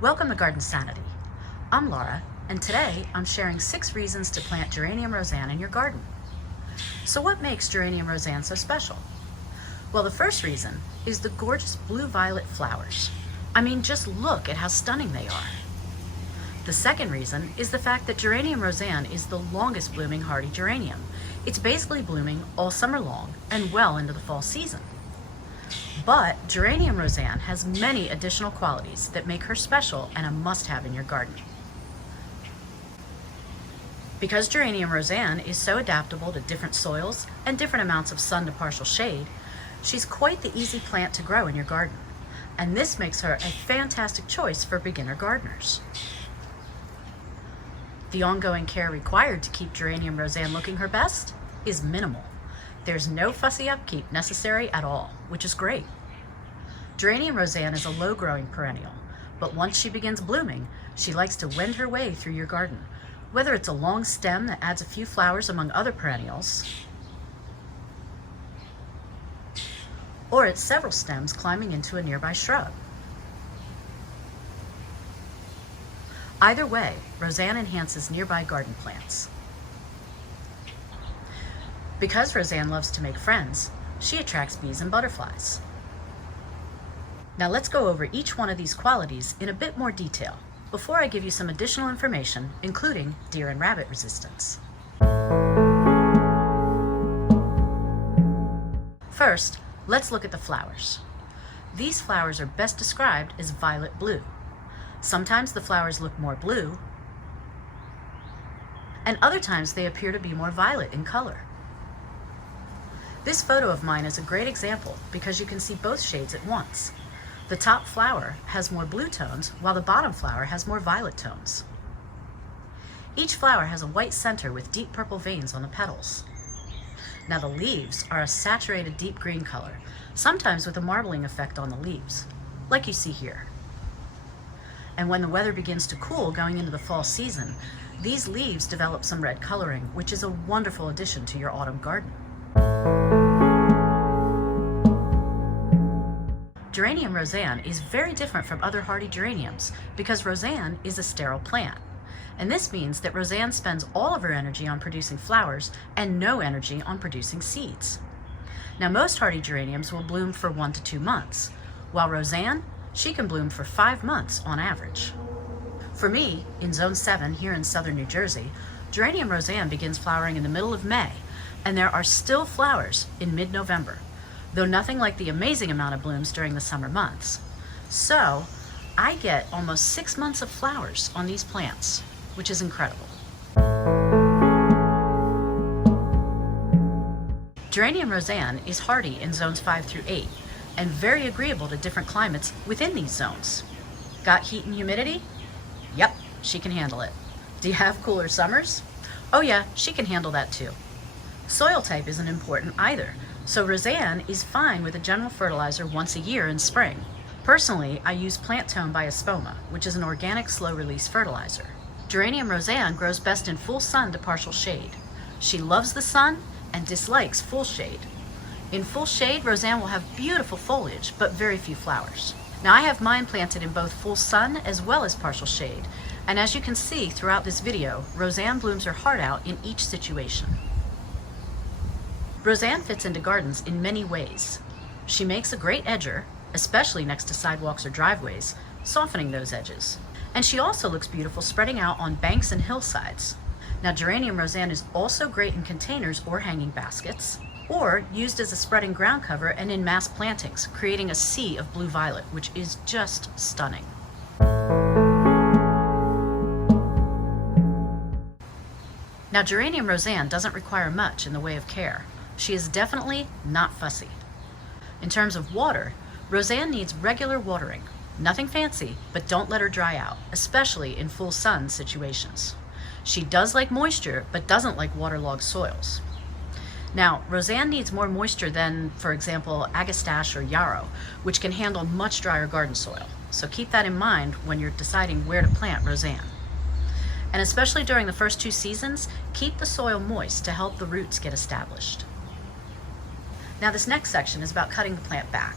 Welcome to Garden Sanity. I'm Laura, and today I'm sharing 6 reasons to plant Geranium Rozanne in your garden. So what makes Geranium Rozanne so special? Well, the first reason is the gorgeous blue-violet flowers. I mean, just look at how stunning they are. The second reason is the fact that Geranium Rozanne is the longest blooming hardy geranium. It's basically blooming all summer long and well into the fall season. But Geranium Rozanne has many additional qualities that make her special and a must-have in your garden. Because Geranium Rozanne is so adaptable to different soils and different amounts of sun to partial shade, she's quite the easy plant to grow in your garden. And this makes her a fantastic choice for beginner gardeners. The ongoing care required to keep Geranium Rozanne looking her best is minimal. There's no fussy upkeep necessary at all, which is great. Geranium Rozanne is a low-growing perennial, but once she begins blooming, she likes to wend her way through your garden, whether it's a long stem that adds a few flowers among other perennials, or it's several stems climbing into a nearby shrub. Either way, Rozanne enhances nearby garden plants. Because Rozanne loves to make friends, she attracts bees and butterflies. Now let's go over each one of these qualities in a bit more detail before I give you some additional information, including deer and rabbit resistance. First, let's look at the flowers. These flowers are best described as violet blue. Sometimes the flowers look more blue, and other times they appear to be more violet in color. This photo of mine is a great example because you can see both shades at once. The top flower has more blue tones while the bottom flower has more violet tones. Each flower has a white center with deep purple veins on the petals. Now the leaves are a saturated deep green color, sometimes with a marbling effect on the leaves, like you see here. And when the weather begins to cool going into the fall season, these leaves develop some red coloring, which is a wonderful addition to your autumn garden. Geranium Rozanne is very different from other hardy geraniums because Rozanne is a sterile plant. And this means that Rozanne spends all of her energy on producing flowers and no energy on producing seeds. Now most hardy geraniums will bloom for 1 to 2 months, while Rozanne, she can bloom for 5 months on average. For me, in Zone 7 here in southern New Jersey, Geranium Rozanne begins flowering in the middle of May, and there are still flowers in mid-November, though nothing like the amazing amount of blooms during the summer months. So, I get almost 6 months of flowers on these plants, which is incredible. Geranium Rozanne is hardy in zones 5 through 8, and very agreeable to different climates within these zones. Got heat and humidity? Yep, she can handle it. Do you have cooler summers? Oh yeah, she can handle that too. Soil type isn't important either, so Rozanne is fine with a general fertilizer once a year in spring. Personally, I use Plant Tone by Espoma, which is an organic slow-release fertilizer. Geranium Rozanne grows best in full sun to partial shade. She loves the sun and dislikes full shade. In full shade, Rozanne will have beautiful foliage, but very few flowers. Now I have mine planted in both full sun as well as partial shade, and as you can see throughout this video, Rozanne blooms her heart out in each situation. Rozanne fits into gardens in many ways. She makes a great edger, especially next to sidewalks or driveways, softening those edges. And she also looks beautiful spreading out on banks and hillsides. Now Geranium Rozanne is also great in containers or hanging baskets, or used as a spreading ground cover and in mass plantings, creating a sea of blue-violet, which is just stunning. Now Geranium Rozanne doesn't require much in the way of care. She is definitely not fussy. In terms of water, Rozanne needs regular watering. Nothing fancy, but don't let her dry out, especially in full sun situations. She does like moisture, but doesn't like waterlogged soils. Now, Rozanne needs more moisture than, for example, Agastache or Yarrow, which can handle much drier garden soil. So keep that in mind when you're deciding where to plant Rozanne. And especially during the first 2 seasons, keep the soil moist to help the roots get established. Now this next section is about cutting the plant back.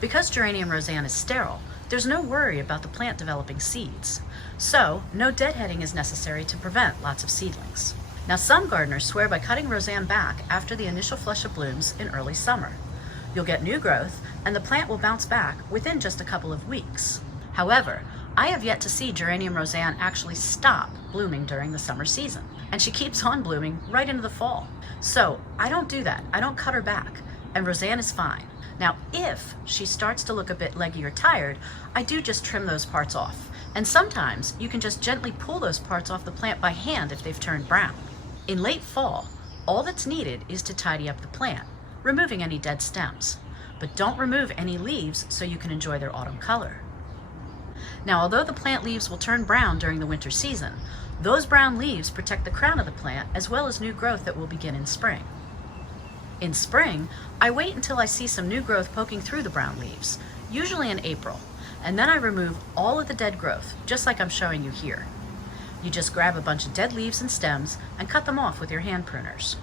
Because Geranium Rozanne is sterile, there's no worry about the plant developing seeds. So, no deadheading is necessary to prevent lots of seedlings. Now, some gardeners swear by cutting Rozanne back after the initial flush of blooms in early summer. You'll get new growth, and the plant will bounce back within just a couple of weeks. However, I have yet to see Geranium Rozanne actually stop blooming during the summer season, and she keeps on blooming right into the fall. So I don't do that. I don't cut her back, and Rozanne is fine. Now, if she starts to look a bit leggy or tired, I do just trim those parts off. And sometimes you can just gently pull those parts off the plant by hand if they've turned brown. In late fall, all that's needed is to tidy up the plant, removing any dead stems. But don't remove any leaves so you can enjoy their autumn color. Now, although the plant leaves will turn brown during the winter season, those brown leaves protect the crown of the plant as well as new growth that will begin in spring. In spring, I wait until I see some new growth poking through the brown leaves, usually in April, and then I remove all of the dead growth, just like I'm showing you here. You just grab a bunch of dead leaves and stems and cut them off with your hand pruners.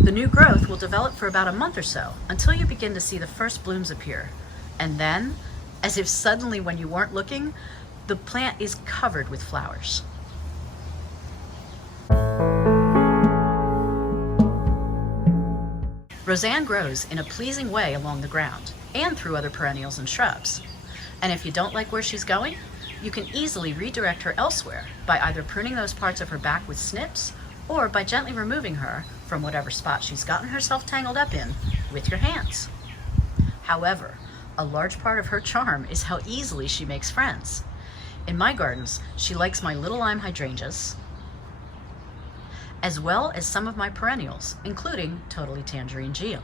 The new growth will develop for about a month or so until you begin to see the first blooms appear. And then, as if suddenly when you weren't looking, the plant is covered with flowers. Rozanne grows in a pleasing way along the ground and through other perennials and shrubs. And if you don't like where she's going, you can easily redirect her elsewhere by either pruning those parts of her back with snips or by gently removing her from whatever spot she's gotten herself tangled up in with your hands. However, a large part of her charm is how easily she makes friends. In my gardens, she likes my little lime hydrangeas, as well as some of my perennials, including Totally Tangerine Geum.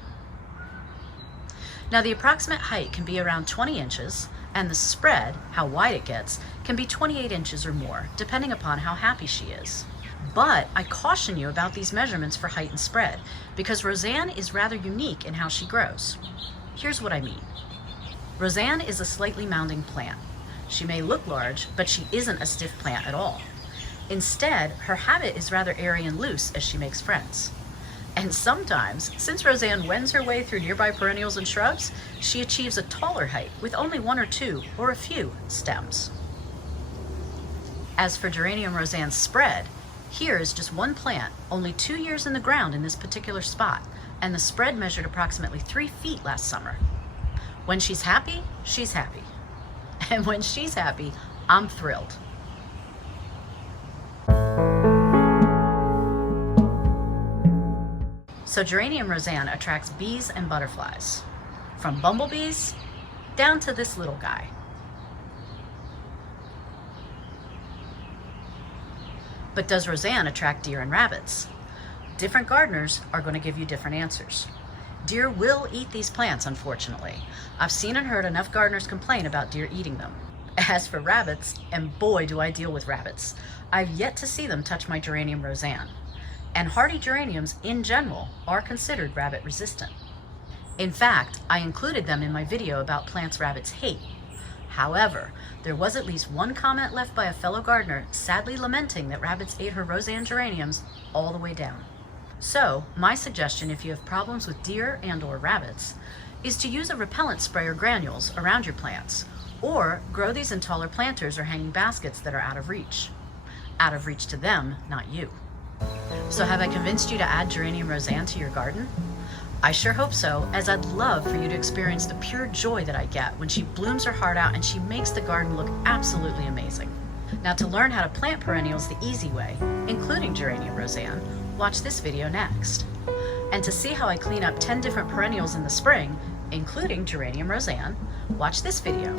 Now, the approximate height can be around 20 inches, and the spread, how wide it gets, can be 28 inches or more, depending upon how happy she is. But I caution you about these measurements for height and spread, because Rozanne is rather unique in how she grows. Here's what I mean. Rozanne is a slightly mounding plant. She may look large, but she isn't a stiff plant at all. Instead, her habit is rather airy and loose as she makes friends. And sometimes, since Rozanne wends her way through nearby perennials and shrubs, she achieves a taller height with only one or two or a few stems. As for Geranium Rozanne's spread, here is just one plant, only 2 years in the ground in this particular spot, and the spread measured approximately 3 feet last summer. When she's happy, she's happy. And when she's happy, I'm thrilled. So Geranium Rozanne attracts bees and butterflies, from bumblebees down to this little guy. But does Rozanne attract deer and rabbits? Different gardeners are going to give you different answers. Deer will eat these plants, unfortunately. I've seen and heard enough gardeners complain about deer eating them. As for rabbits, and boy do I deal with rabbits, I've yet to see them touch my Geranium Rozanne. And hardy geraniums in general are considered rabbit resistant. In fact, I included them in my video about plants rabbits hate. However, there was at least one comment left by a fellow gardener sadly lamenting that rabbits ate her Rozanne geraniums all the way down. So, my suggestion if you have problems with deer and/or rabbits is to use a repellent spray or granules around your plants, or grow these in taller planters or hanging baskets that are out of reach. Out of reach to them, not you. So have I convinced you to add Geranium Rozanne to your garden? I sure hope so, as I'd love for you to experience the pure joy that I get when she blooms her heart out and she makes the garden look absolutely amazing. Now, to learn how to plant perennials the easy way, including Geranium Rozanne, watch this video next. And to see how I clean up 10 different perennials in the spring, including Geranium Rozanne, watch this video.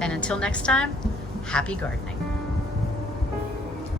And until next time, happy gardening.